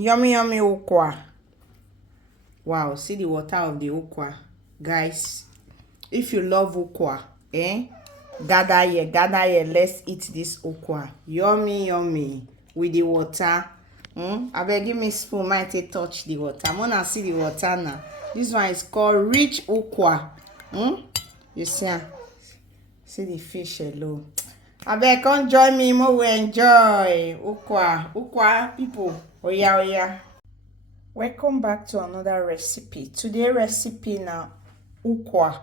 Yummy, yummy ukwa. Wow, see the water of the ukwa. Guys, if you love ukwa, gather here, let's eat this ukwa. Yummy, yummy. With the water. I beg, give me spoon, might touch the water. I'm gonna see the water now. This one is called rich ukwa. You see the fish alone. I beg, come join me, more we enjoy ukwa people. Oh yeah. Welcome back to another recipe. Today recipe now ukwa.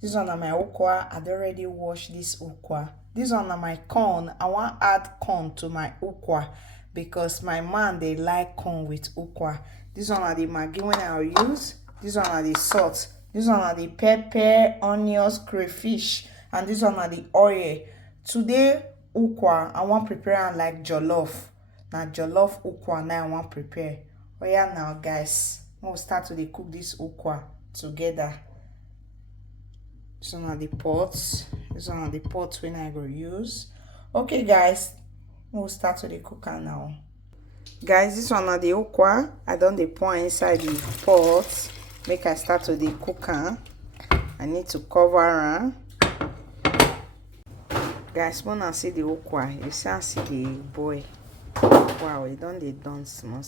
This one na my ukwa. I'd already washed this ukwa. This one na my corn. I want add corn to my ukwa because my man they like corn with ukwa. This one are the maggi when I use. This one are the salt. This one are the pepper, onions, crayfish, and this one are the oil. Today ukwa I want prepare like jollof. Now jollof ukwa now I want prepare. Oh yeah, now guys, we'll start to cook this ukwa together. This one are the pots. This one are the pots when I go use. Okay guys, we'll start to cook now. Guys, this one are the ukwa. I done the pour inside the pot. Make I start to cook. I need to cover her. Guys, when I see the ukwa, you see I see the boy. Wow, it done small.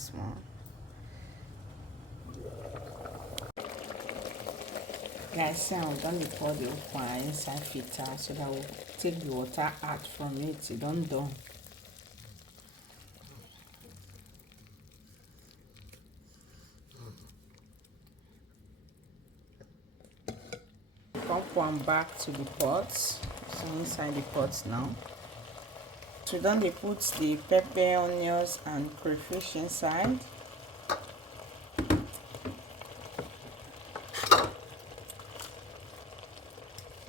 Guys, see I'm done pour the ukwa inside filter so that we'll take the water out from it. It done. Come one back to the pots. So inside the pots now. So then they put the pepper, onions, and crayfish inside.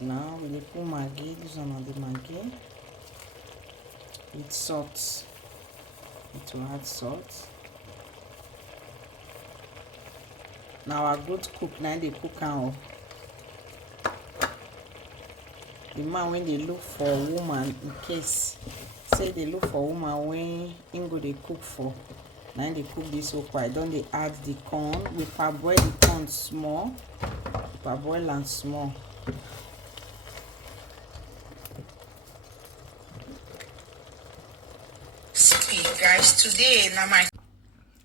Now we put maggi. This one on the maggi with salt. It will add salt. Now our good cook now they cook out. The man when they look for a woman in case say they look for a woman when Ingo they cook for. Now they cook this ukwa. Don't they add the corn? We parboil the corn small. Parboil and small. Guys, today na my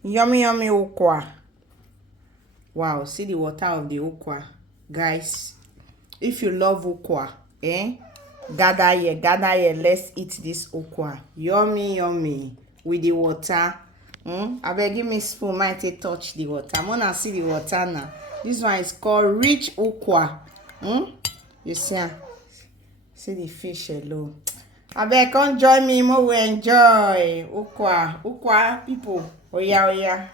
yummy ukwa. Wow, see the water of the ukwa. Guys, if you love ukwa, gather here, let's eat this ukwa. Yummy with the water. I beg, give me spoon, might touch the water. I'm gonna see the water now. This one is called rich ukwa. You see the fish alone. I beg, come join me, more we enjoy ukwa people. Oh yeah.